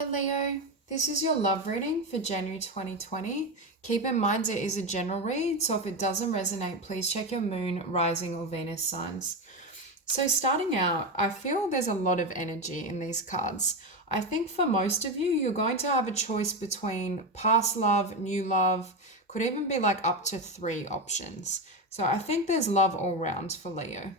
Hi Leo, this is your love reading for January 2020. Keep in mind it is a general read, so if it doesn't resonate, please check your moon, rising, or Venus signs. So, starting out, I feel there's a lot of energy in these cards. I think for most of you, you're going to have a choice between past love, new love, could even be like up to three options. So, I think there's love all round for Leo.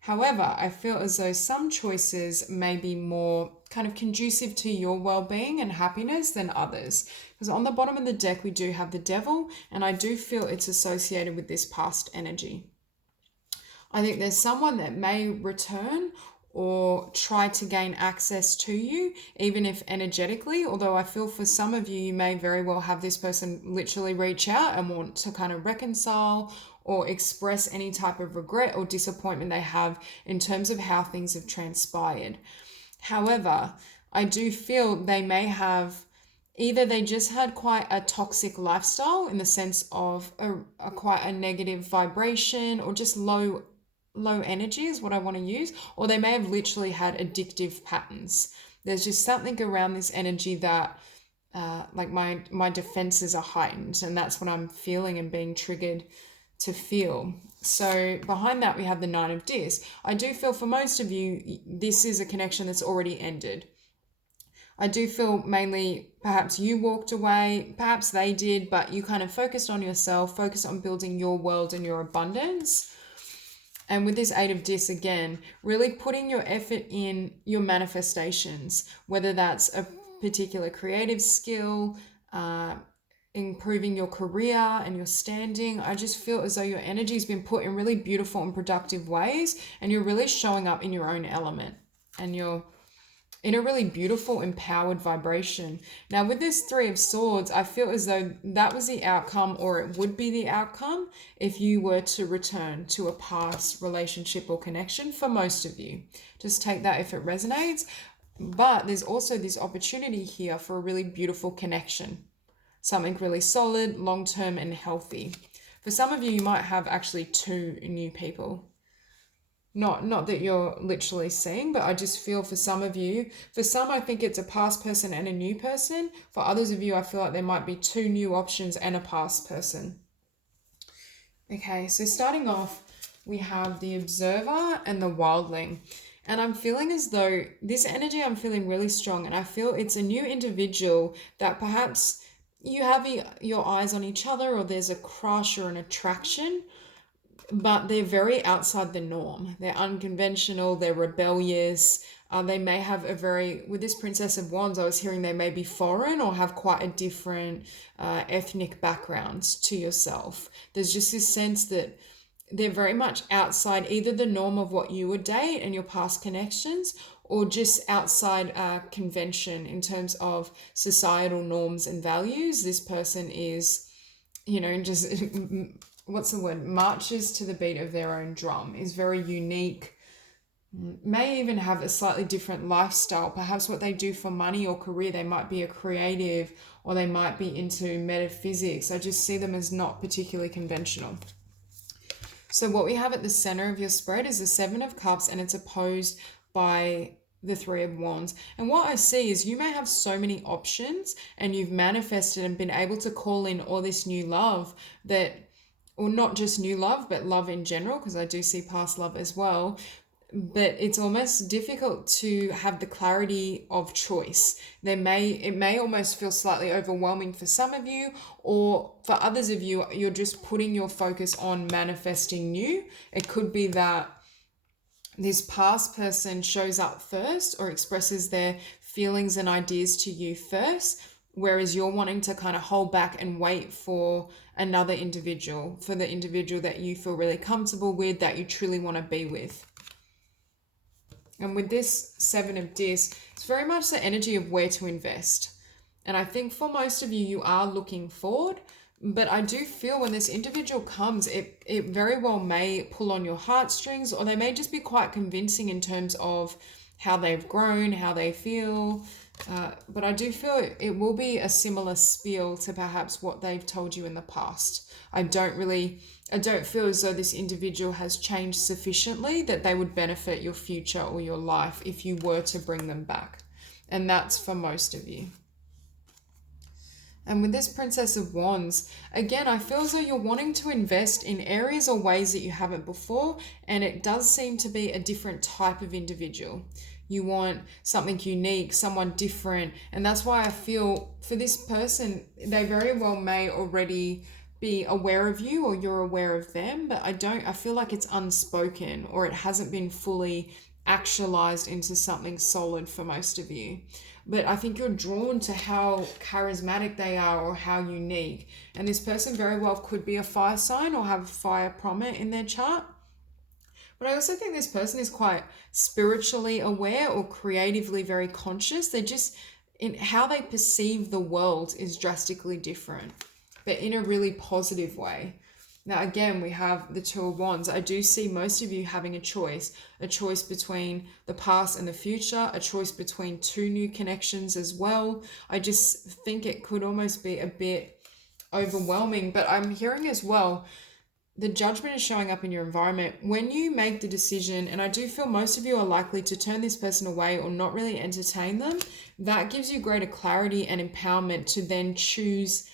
However, I feel as though some choices may be more kind of conducive to your well being and happiness than others. Because on the bottom of the deck, we do have the devil, and I do feel it's associated with this past energy. I think there's someone that may return or try to gain access to you, even if energetically. Although I feel for some of you, you may very well have this person literally reach out and want to kind of reconcile or express any type of regret or disappointment they have in terms of how things have transpired. However, I do feel they may have either they just had quite a toxic lifestyle in the sense of a quite a negative vibration or just low energy is what I want to use, or they may have literally had addictive patterns. There's just something around this energy that like my defenses are heightened, and that's what I'm feeling and being triggered to feel. So behind that we have the Nine of Discs. I do feel for most of you this is a connection that's already ended. I do feel mainly perhaps you walked away, perhaps they did, but you kind of focused on yourself, focused on building your world and your abundance. And with this Eight of Discs again, really putting your effort in your manifestations, whether that's a particular creative skill, improving your career and your standing. I just feel as though your energy has been put in really beautiful and productive ways, and you're really showing up in your own element, and you're in a really beautiful, empowered vibration. Now, with this Three of Swords, I feel as though that was the outcome, or it would be the outcome, if you were to return to a past relationship or connection for most of you. Just take that if it resonates. But there's also this opportunity here for a really beautiful connection, something really solid, long-term, and healthy. For some of you, you might have actually two new people. Not that you're literally seeing, but I just feel for some of you, for some I think it's a past person and a new person. For others of you, I feel like there might be two new options and a past person. Okay, so starting off, we have the Observer and the Wildling. And I'm feeling as though this energy, I'm feeling really strong, and I feel it's a new individual that perhaps you have your eyes on each other, or there's a crush or an attraction, but they're very outside the norm. They're unconventional, they're rebellious. They may have with this Princess of Wands, I was hearing they may be foreign or have quite a different ethnic background to yourself. There's just this sense that they're very much outside either the norm of what you would date and your past connections, or just outside convention in terms of societal norms and values. This person is, just what's the word, marches to the beat of their own drum, is very unique, may even have a slightly different lifestyle. Perhaps what they do for money or career, they might be a creative, or they might be into metaphysics. I just see them as not particularly conventional. So what we have at the center of your spread is the Seven of Cups, and it's opposed by the Three of Wands. And what I see is you may have so many options, and you've manifested and been able to call in all this new love that, or not just new love, but love in general, because I do see past love as well. But it's almost difficult to have the clarity of choice. It may almost feel slightly overwhelming for some of you, or for others of you, you're just putting your focus on manifesting new. It could be that this past person shows up first or expresses their feelings and ideas to you first, whereas you're wanting to kind of hold back and wait for another individual, for the individual that you feel really comfortable with, that you truly want to be with. And with this Seven of Discs, it's very much the energy of where to invest. And I think for most of you, you are looking forward, but I do feel when this individual comes, it very well may pull on your heartstrings, or they may just be quite convincing in terms of how they've grown, how they feel. But I do feel it will be a similar spiel to perhaps what they've told you in the past. I don't feel as though this individual has changed sufficiently that they would benefit your future or your life if you were to bring them back. And that's for most of you. And with this Princess of Wands, again, I feel as though you're wanting to invest in areas or ways that you haven't before, and it does seem to be a different type of individual. You want something unique, someone different, and that's why I feel for this person, they very well may already be aware of you or you're aware of them, but I feel like it's unspoken or it hasn't been fully actualized into something solid for most of you. But I think you're drawn to how charismatic they are or how unique. And this person very well could be a fire sign or have a fire prominent in their chart. But I also think this person is quite spiritually aware or creatively very conscious. They're just, in how they perceive the world is drastically different, but in a really positive way. Now, again, we have the Two of Wands. I do see most of you having a choice between the past and the future, a choice between two new connections as well. I just think it could almost be a bit overwhelming, but I'm hearing as well, the judgment is showing up in your environment. When you make the decision, and I do feel most of you are likely to turn this person away or not really entertain them, that gives you greater clarity and empowerment to then choose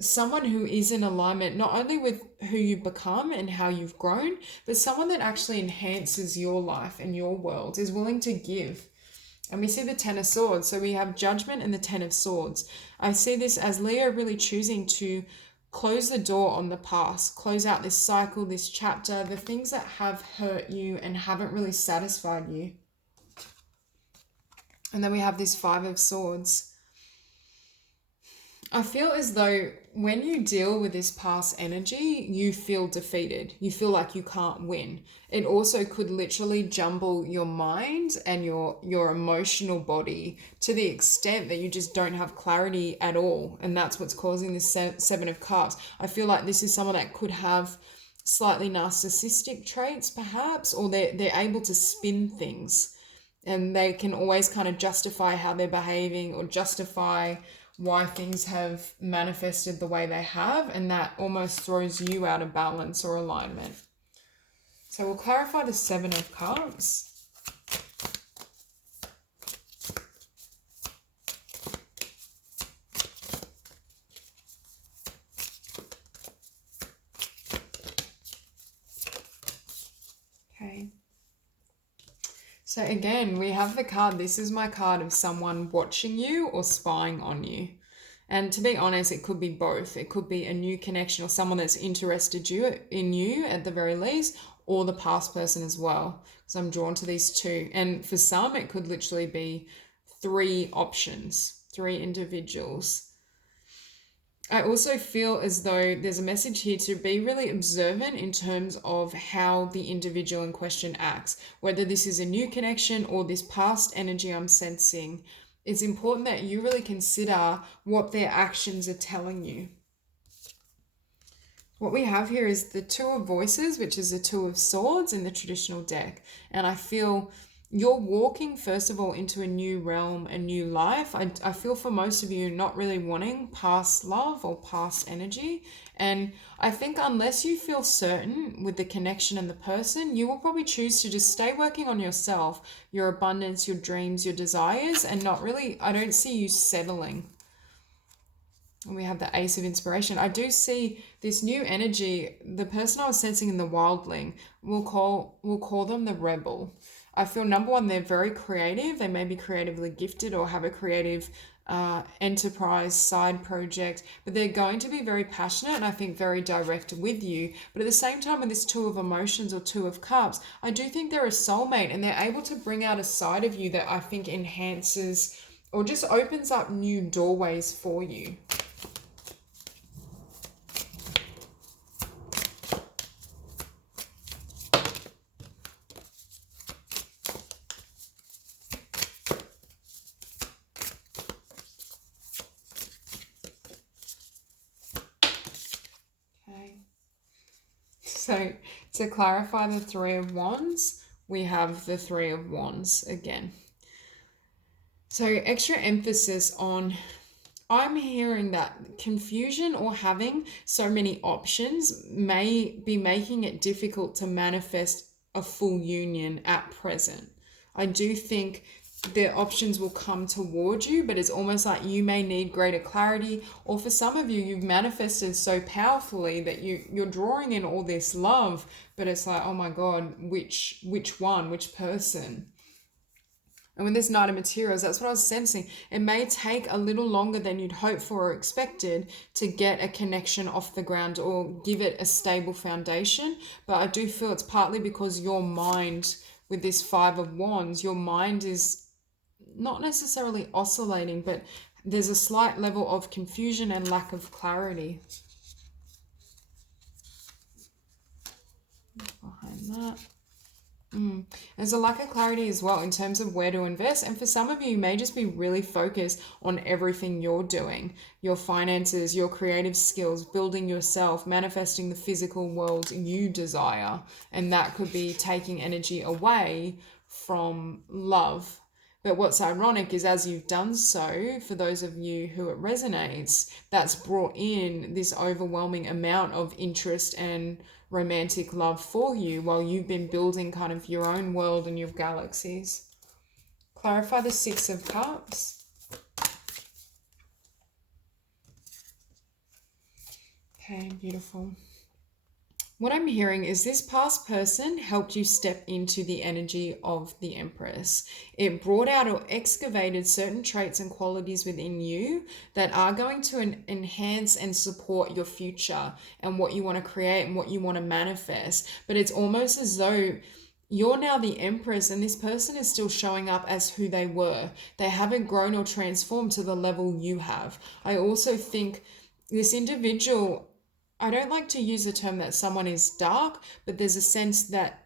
someone who is in alignment not only with who you've become and how you've grown, but someone that actually enhances your life and your world, is willing to give. And we see the Ten of Swords. So we have Judgment and the Ten of Swords. I see this as Leo really choosing to close the door on the past, close out this cycle, this chapter, the things that have hurt you and haven't really satisfied you. And then we have this Five of Swords. I feel as though when you deal with this past energy, you feel defeated. You feel like you can't win. It also could literally jumble your mind and your emotional body to the extent that you just don't have clarity at all. And that's what's causing this Seven of Cups. I feel like this is someone that could have slightly narcissistic traits perhaps, or they're able to spin things. And they can always kind of justify how they're behaving or justify why things have manifested the way they have, and that almost throws you out of balance or alignment. So we'll clarify the Seven of Cups. Okay. So again, we have the card. This is my card of someone watching you or spying on you. And to be honest, it could be both. It could be a new connection or someone that's interested in you at the very least, or the past person as well. So I'm drawn to these two. And for some, it could literally be three options, three individuals. I also feel as though there's a message here to be really observant in terms of how the individual in question acts, whether this is a new connection or this past energy I'm sensing. It's important that you really consider what their actions are telling you. What we have here is the Two of Voices, which is the Two of Swords in the traditional deck. And I feel you're walking, first of all, into a new realm, a new life. I feel for most of you not really wanting past love or past energy. And I think unless you feel certain with the connection and the person, you will probably choose to just stay working on yourself, your abundance, your dreams, your desires, and not really, I don't see you settling. And we have the Ace of Inspiration. I do see this new energy. The person I was sensing in the Wildling, we'll call them the Rebel. I feel number one, they're very creative. They may be creatively gifted or have a creative enterprise side project, but they're going to be very passionate and I think very direct with you. But at the same time, with this Two of Emotions or Two of Cups, I do think they're a soulmate and they're able to bring out a side of you that I think enhances or just opens up new doorways for you. So to clarify the Three of Wands, we have the Three of Wands again. So extra emphasis on, I'm hearing that confusion or having so many options may be making it difficult to manifest a full union at present. I do think the options will come towards you, but it's almost like you may need greater clarity, or for some of you, you've manifested so powerfully that you're drawing in all this love, but it's like, oh my God, which one, which person? And with this Knight of Materials, that's what I was sensing. It may take a little longer than you'd hoped for or expected to get a connection off the ground or give it a stable foundation. But I do feel it's partly because your mind, with this Five of Wands, your mind is not necessarily oscillating, but there's a slight level of confusion and lack of clarity behind that. There's a lack of clarity as well in terms of where to invest. And for some of you, you may just be really focused on everything you're doing, your finances, your creative skills, building yourself, manifesting the physical world you desire. And that could be taking energy away from love. But what's ironic is as you've done so, for those of you who it resonates, that's brought in this overwhelming amount of interest and romantic love for you while you've been building kind of your own world and your galaxies. Clarify the Six of Cups. Okay, beautiful. What I'm hearing is this past person helped you step into the energy of the Empress. It brought out or excavated certain traits and qualities within you that are going to enhance and support your future and what you want to create and what you want to manifest. But it's almost as though you're now the Empress and this person is still showing up as who they were. They haven't grown or transformed to the level you have. I also think this individual, I don't like to use the term that someone is dark, but there's a sense that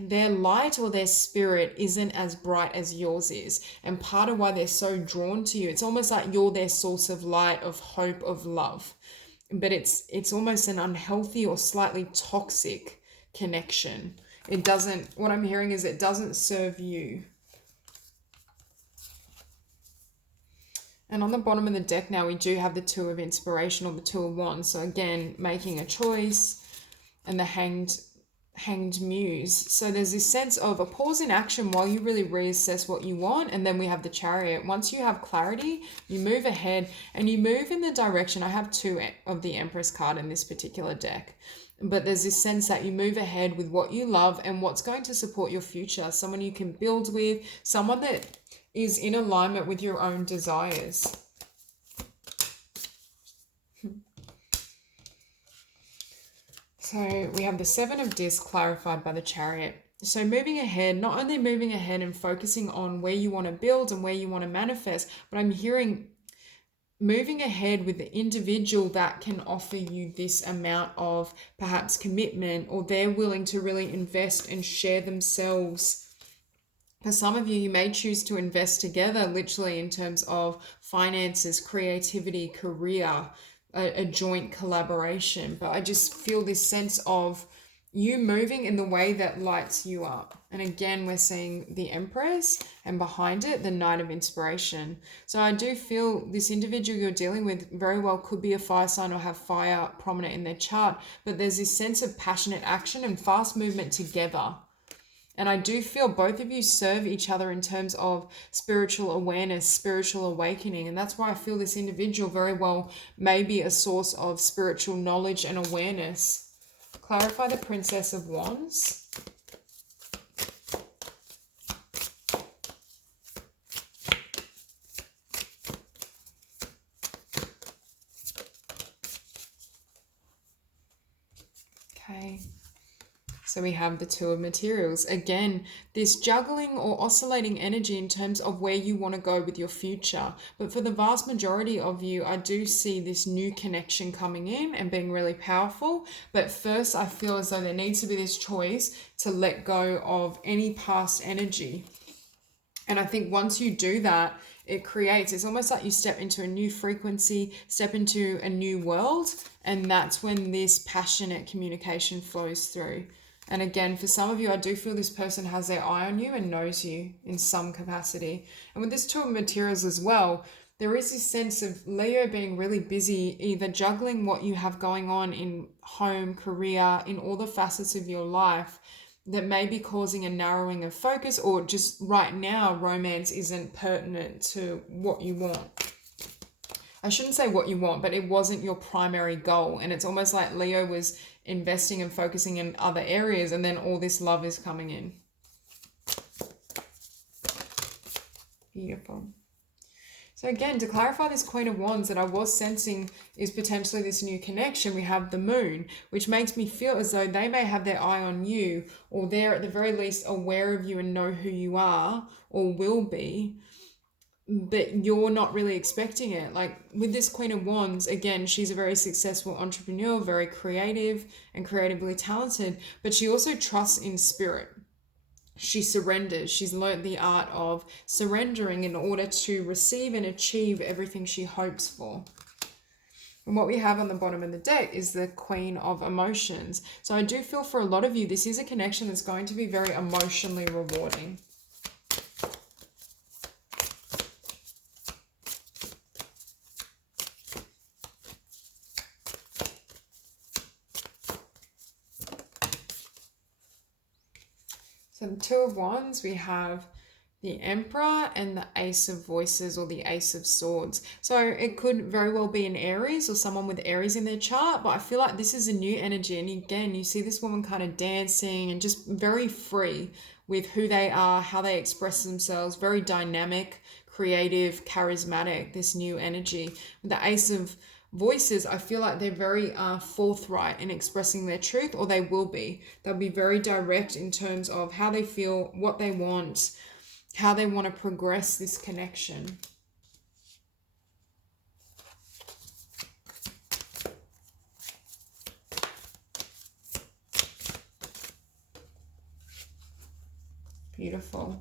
their light or their spirit isn't as bright as yours is. And part of why they're so drawn to you, it's almost like you're their source of light, of hope, of love. But it's almost an unhealthy or slightly toxic connection. It doesn't, what I'm hearing is it doesn't serve you. And on the bottom of the deck now, we do have the Two of Inspiration or the Two of Wands. So again, making a choice, and the hanged Muse. So there's this sense of a pause in action while you really reassess what you want. And then we have the Chariot. Once you have clarity, you move ahead and you move in the direction. I have two of the Empress card in this particular deck. But there's this sense that you move ahead with what you love and what's going to support your future. Someone you can build with, someone that is in alignment with your own desires. So we have the Seven of Discs clarified by the Chariot. So moving ahead, not only moving ahead and focusing on where you want to build and where you want to manifest, but I'm hearing moving ahead with the individual that can offer you this amount of perhaps commitment, or they're willing to really invest and share themselves. For some of you, you may choose to invest together, literally in terms of finances, creativity, career, a joint collaboration. But I just feel this sense of you moving in the way that lights you up. And again, we're seeing the Empress and behind it, the Knight of Inspiration. So I do feel this individual you're dealing with very well could be a fire sign or have fire prominent in their chart. But there's this sense of passionate action and fast movement together. And I do feel both of you serve each other in terms of spiritual awareness, spiritual awakening. And that's why I feel this individual very well may be a source of spiritual knowledge and awareness. Clarify the Princess of Wands. Okay. So we have the Two of Materials. Again, this juggling or oscillating energy in terms of where you want to go with your future. But for the vast majority of you, I do see this new connection coming in and being really powerful. But first, I feel as though there needs to be this choice to let go of any past energy. And I think once you do that, it's almost like you step into a new frequency, step into a new world. And that's when this passionate communication flows through. And again, for some of you, I do feel this person has their eye on you and knows you in some capacity. And with this Two of Materials as well, there is this sense of Leo being really busy, either juggling what you have going on in home, career, in all the facets of your life, that may be causing a narrowing of focus, or just right now romance isn't pertinent to what you want. I shouldn't say what you want, but it wasn't your primary goal. And it's almost like Leo was investing and focusing in other areas, and then all this love is coming in. Beautiful. So again, to clarify this Queen of Wands that I was sensing is potentially this new connection, we have the Moon, which makes me feel as though they may have their eye on you, or they're at the very least aware of you and know who you are, or will be, but you're not really expecting it. Like with this Queen of Wands, again, she's a very successful entrepreneur, very creative and creatively talented, but she also trusts in spirit. She surrenders. She's learnt the art of surrendering in order to receive and achieve everything she hopes for. And what we have on the bottom of the deck is the Queen of Emotions. So I do feel for a lot of you, this is a connection that's going to be very emotionally rewarding. So the Two of Wands, we have the Emperor and the Ace of Voices, or the Ace of Swords. So it could very well be an Aries or someone with Aries in their chart, but I feel like this is a new energy. And again, you see this woman kind of dancing and just very free with who they are, how they express themselves, very dynamic, creative, charismatic, this new energy. With the Ace of Voices, I feel like they're very forthright in expressing their truth, or they will be. They'll be very direct in terms of how they feel, what they want, how they want to progress this connection. Beautiful.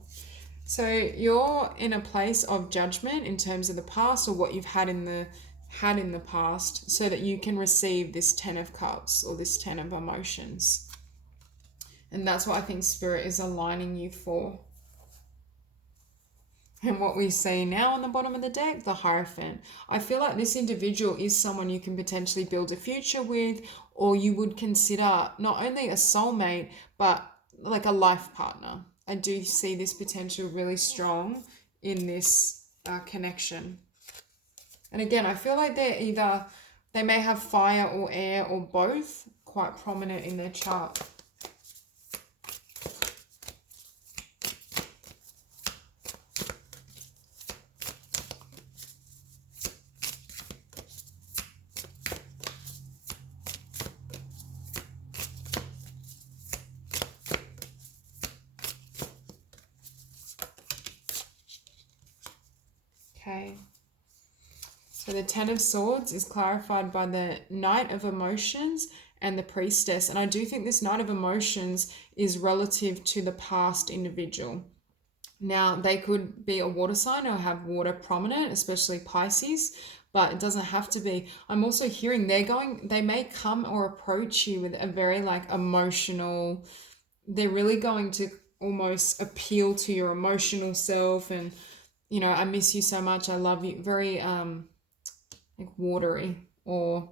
So you're in a place of judgment in terms of the past, or what you've had in the past, so that you can receive this 10 of Cups, or this 10 of Emotions. And that's what I think Spirit is aligning you for. And what we see now on the bottom of the deck, the Hierophant. I feel like this individual is someone you can potentially build a future with, or you would consider not only a soulmate, but like a life partner. I do see this potential really strong in this connection. And again, I feel like they may have fire or air or both quite prominent in their chart. Okay. So the 10 of Swords is clarified by the Knight of Emotions and the Priestess. And I do think this Knight of Emotions is relative to the past individual. Now, they could be a water sign or have water prominent, especially Pisces, but it doesn't have to be. I'm also hearing they may come or approach you with a very like emotional, they're really going to almost appeal to your emotional self, and you know, I miss you so much, I love you, very like watery, or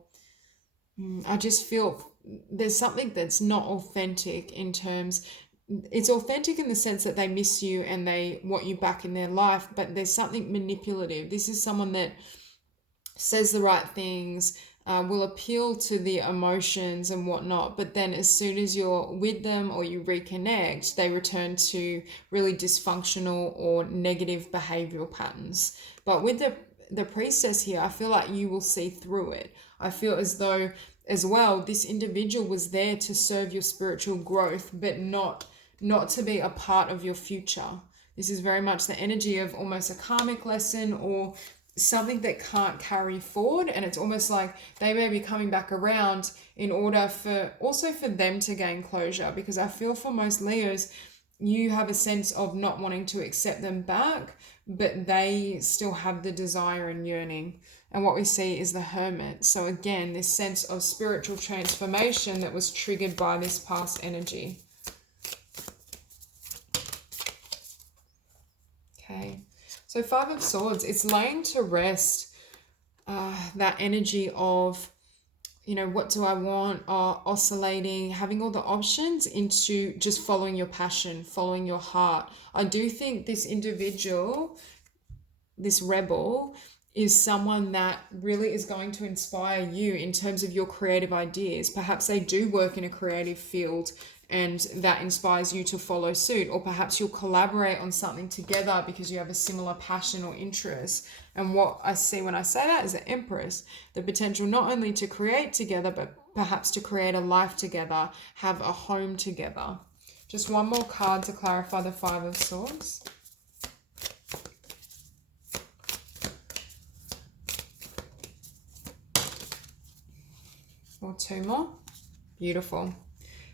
I just feel there's something that's not authentic in terms, it's authentic in the sense that they miss you and they want you back in their life, but there's something manipulative. This is someone that says the right things, will appeal to the emotions and whatnot, but then as soon as you're with them or you reconnect, they return to really dysfunctional or negative behavioral patterns. But with the Priestess here, I feel like you will see through it. I feel as though as well this individual was there to serve your spiritual growth, but not to be a part of your future. This is very much the energy of almost a karmic lesson, or something that can't carry forward, and it's almost like they may be coming back around in order for them to gain closure, because I feel for most Leos, you have a sense of not wanting to accept them back, but they still have the desire and yearning. And what we see is the Hermit. So again, this sense of spiritual transformation that was triggered by this past energy. Okay. So 5 of Swords, it's laying to rest that energy of what do I want, or oscillating, having all the options, into just following your passion, following your heart. I do think this individual, this rebel, is someone that really is going to inspire you in terms of your creative ideas. Perhaps they do work in a creative field and that inspires you to follow suit, or perhaps you'll collaborate on something together because you have a similar passion or interest. And what I see when I say that is the Empress, the potential not only to create together, but perhaps to create a life together, have a home together. Just one more card to clarify the Five of Swords. Or two more. Beautiful.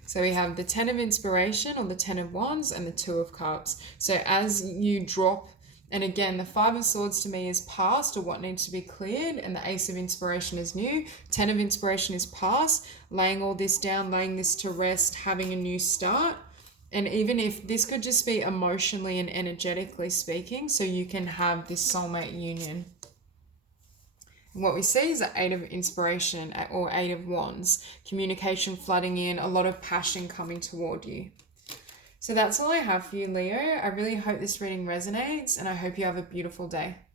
So we have the Ten of Inspiration, or the Ten of Wands, and the Two of Cups. So as you drop, and again, the Five of Swords to me is past, or what needs to be cleared, and the Ace of Inspiration is new. Ten of Inspiration is past, laying all this down, laying this to rest, having a new start. And even if this could just be emotionally and energetically speaking, so you can have this soulmate union. What we see is the Eight of Inspiration, or Eight of Wands. Communication flooding in, a lot of passion coming toward you. So that's all I have for you, Leo. I really hope this reading resonates, and I hope you have a beautiful day.